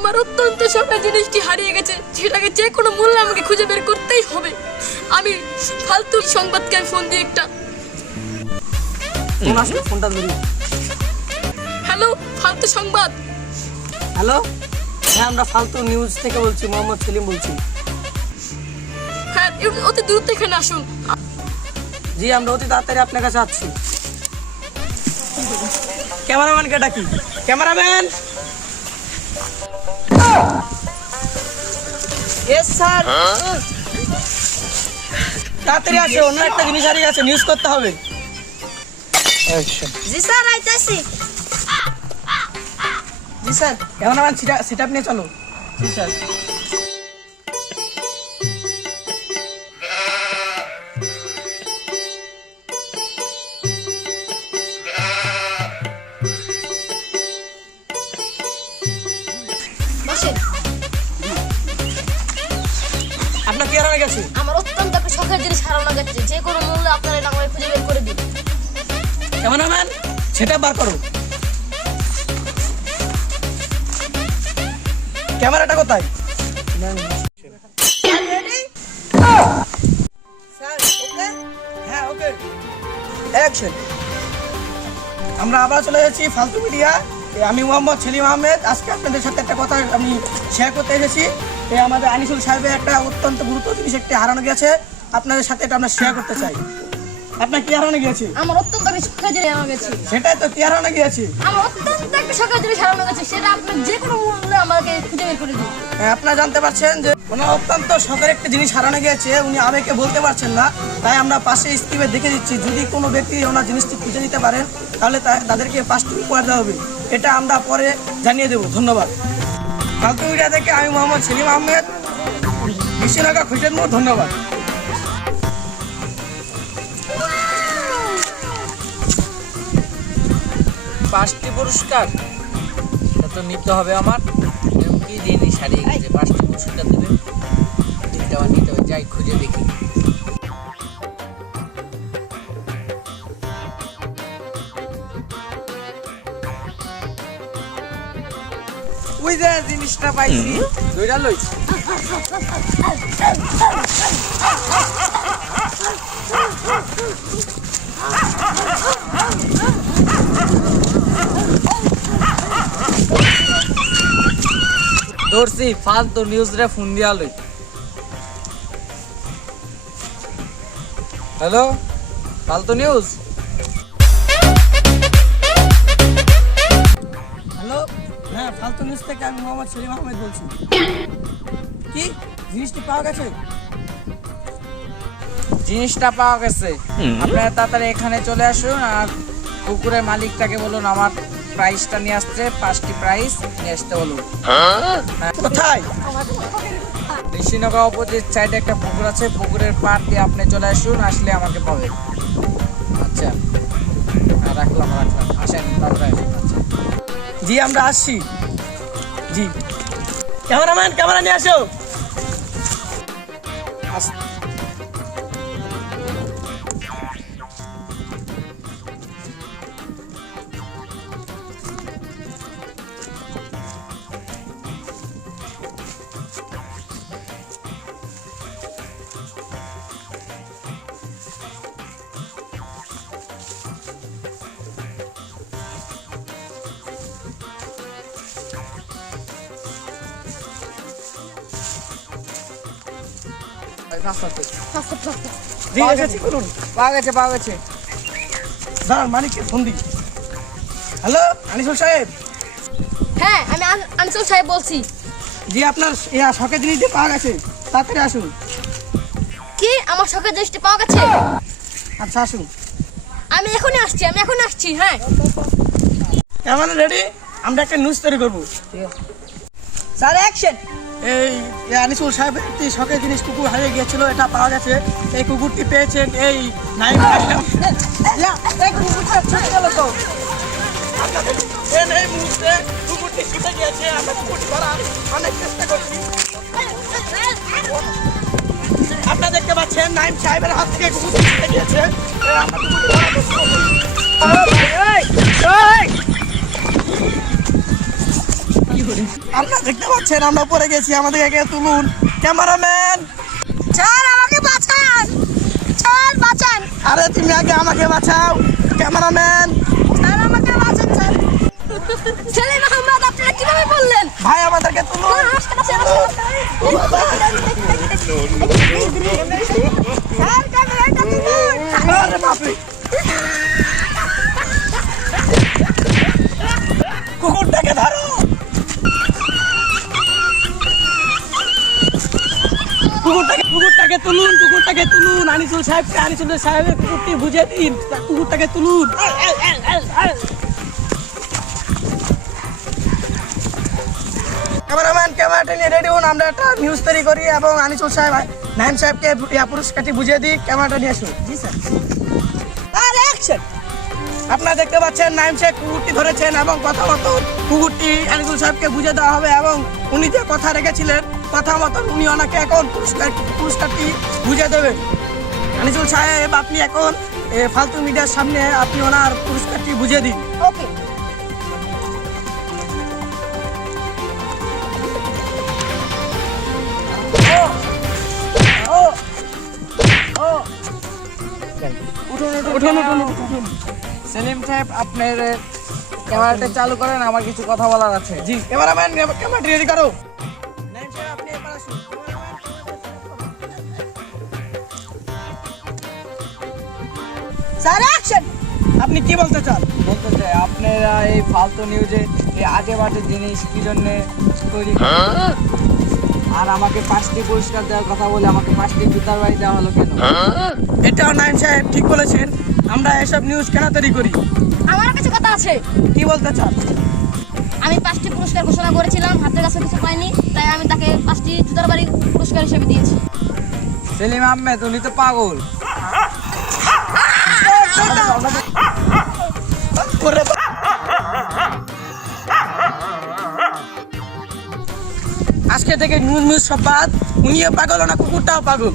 আমার অত্যন্ত শখের জিনিসটি হারিয়ে গেছে, সেটাকে যে কোনো মূল্যে আমাকে খুঁজে বের করতেই হবে। আমি ফালতু সংবাদকে ফোন দিয়ে একটা ফোনটা ধরি। হ্যালো, ফালতু সংবাদ। হ্যালো, হ্যাঁ আমরা ফালতু নিউজ থেকে বলছি, মোহাম্মদ সেলিম বলছি। হ্যাঁ, অতি দ্রুত এখানে আসুন। জি আমরা অতি তাড়াতাড়ি আপনার কাছে আসছি। ক্যামেরাম্যানকে ডাকি। ক্যামেরাম্যান। Yes sir. তাড়াতাড়ি আসো, অন্য একটা জিনিস হারিয়ে গেছে, নিউজ করতে হবে। জি স্যার, আইতাছি। জি স্যার। ক্যামেরাম্যান সেট আপ নিয়ে চলো। জি স্যার। বসেন। আপনার কি হারিয়ে গেছে? আমার অত্যন্ত একটা শখের জিনিস হারানো গেছে, যে কোনো মূল্যে আপনারা এটা আমাকে খুঁজে বের করে দিন। ক্যামেরাম্যান সেটা বার করো। ক্যামেরাটা কোথায়? হ্যাঁ ওকে, অ্যাকশন। আমরা আবার চলে এসেছি ফালতু মিডিয়া। আমি মোহাম্মদ সেলিম আহমেদ। আজকে আপনাদের সাথে একটা কথা আমি শেয়ার করতে এসেছি। আমাদের আনিসুল সাহেবের একটা অত্যন্ত গুরুত্বপূর্ণ জিনিস একটি হারানো গেছে, আপনাদের সাথে এটা আমরা শেয়ার করতে চাই। আপনার কি হারানো গিয়েছে? আমার অত্যন্ত একটা শখের জিনিস হারানো গেছে। সেটাই তো, কি হারানো গিয়েছে? আমার অত্যন্ত একটা শখের জিনিস হারানো গেছে, সেটা আপনার যে কোনো মূল্যে আমাকে খুঁজে বের করে দিন। আপনারা জানতে পারছেন যে ওনার অত্যন্ত শখের একটা জিনিস হারানো গিয়েছে, উনি আবেগে বলতে পারছেন না, তাই আমরা পাশে স্ক্রিপে দেখে দিচ্ছি। যদি কোনো ব্যক্তি ওনার জিনিসটি খুঁজে দিতে পারেন তাহলে তাদেরকে 5টি উপহার দেওয়া হবে। এটা আমরা পরে জানিয়ে দেবো। ধন্যবাদ। ফালতু মিডিয়া থেকে আমি মোহাম্মদ সেলিম আহমেদ, বিশ্বনাথ খুঁজেন। ধন্যবাদ। 5টি পুরস্কার এটা তো নিতে হবে আমার। কি জিনিস হারিয়ে গেছে, 5টি পুরস্কার দেবে, দিতে হবে, নিতে হবে। যাই খুঁজে দেখি। ওই যে জিনিসটা পাইছি, দুইটা লইছি। ধরছি, ফালতু নিউজ রে ফোন দিয়া লই। হ্যালো, ফালতু নিউজ। হ্যালো, হ্যাঁ ফালতু নিউজ থেকে আমি মোহাম্মদ সেলিম আহমেদ বলছি। কি জিনিসটি পাওয়া গেছে? জিনিসটা পাওয়া গেছে, আপনারা তাড়াতাড়ি এখানে চলে আসুন আর কুকুরের মালিকটাকে বলুন আমার প্রাইসটা নিয়ে আসছে। 5টি প্রাইস নিয়ে আসতে বলুন। কোথায়? ঋষিনগর অপোজিট সাইডে একটা পুকুর আছে, পুকুরের পাড় দিয়ে আপনি চলে আসুন, আসলে আমাকে পাবেন। আচ্ছা, রাখলাম। আসেন তারপরে আসুন। আচ্ছা জি আমরা আসছি। জি ক্যামেরাম্যান, ক্যামেরা নিয়ে আসো। জি এসেছি, করুন। পাওয়া গেছে, পাওয়া গেছে। দাঁড়ান, মালিককে ফোন দিই। হ্যালো আনিসুল সাহেব। হ্যাঁ, আমি আনিসুল সাহেব বলছি। জি আপনার শখের জিনিসটি পাওয়া গেছে, তাড়াতাড়ি আসুন। কি আমার শখের জিনিসটি পাওয়া গেছে? আচ্ছা আসুন। আমি এখনই আসছি। হ্যাঁ, কেমন রেডি? আমরা একটা নিউজ তৈরি করবো। Sir, action. এই আনিসুল সাহেবের একটি শখের জিনিস কুকুর হারিয়ে গিয়েছিল, এটা পাওয়া গেছে। এই কুকুরটি পেয়েছেন এই নাইম। এই মুহূর্তে কুকুরটি ছুটে গিয়েছে, আমরা কুকুরটি ধরার অনেক চেষ্টা করছি। আপনারা দেখতে পাচ্ছেন নাইম সাহেবের হাত থেকে কুকুরটি ছুটে গিয়েছে। আমরা কুকুরটি ধরার চেষ্টা করছি। আপনারা দেখতে পাচ্ছেন আমরা পড়ে গেছি, আমাদের একে তুলুন। ক্যামেরাম্যান, স্যার আমাকে বাঁচান, স্যার বাঁচান, আরে তুমি আগে আমাকে বাঁচাও। ক্যামেরাম্যান, স্যার আমাকে বাঁচান স্যার। সেলিম আহমদ আপনারা কিভাবে বললেন? ভাই আমাদেরকে তুলুন। স্যার ক্যামেরাটা তুলুন। আরে বাপরে, কুকুরটাকে ধরো। কুকুরটাকে তুলুন, কুকুরটাকে তুলুন। আনিসুল সাহেবের কুকুরটি বুঝিয়ে দিন, কুকুরটাকে তুলুন। ক্যামেরাম্যান, ক্যামেরাটা নিয়ে রেডি হন, আমরা একটা নিউজ তৈরি করি এবং আনিসুল সাহেব নাইম সাহেবকে পুরস্কারটি বুঝিয়ে দিই। ক্যামেরাটা নিয়ে আসুন। জি স্যার। Sir action. আপনারা দেখতে পাচ্ছেন নাইম সাহেব কুকুরটি ধরেছেন এবং কথা মতো কুকুরটি আনিসুল সাহেবকে বুঝিয়ে দেওয়া হবে এবং উনি যে কথা রেখেছিলেন কথা মতন উনি ওনাকে এখন পুরস্কারটি বুঝিয়ে দেবেন। আনিসুল সাহেব, আপনি এখন ফালতু মিডিয়ার সামনে আপনি ওনার পুরস্কারটি বুঝিয়ে দিন। ওকে। উঠুন। সেলিম সাহেব, আপনার ক্যামেরাটা চালু করেন, আমার কিছু কথা বলার আছে। জি ক্যামেরাম্যান, ক্যামেরাটি রেডি করো। নাইম সাহেব, আপনি এবার আসুন। Sir action. আপনি কি বলতে চান? বলতে চাই, আপনারা এই ফালতু নিউজে এই আজে বাজে জিনিস কি জন্য তৈরি করেন? আর আমাকে 5টি পুরস্কার দেওয়ার কথা বলে আমাকে 5টি জুতার বাড়ি দেওয়া হলো কেন? এটাও নাইম সাহেব ঠিক বলেছেন। আমরা এসব নিউজ কেন তৈরি করি? আমার কাছে কথা আছে। কি বলতে চান? আমি 5টি পুরস্কার ঘোষণা করেছিলাম, হাতের কাছে কিছু পাইনি, তাই আমি তাকে 5টি জুতার বাড়ি পুরস্কার হিসেবে দিয়েছি। সেলিম আহমেদ, উনি তো পাগল। ওরে আজকে থেকে নিউজ সব বাদ। উনিও পাগল, না কুকুরটাও পাগল।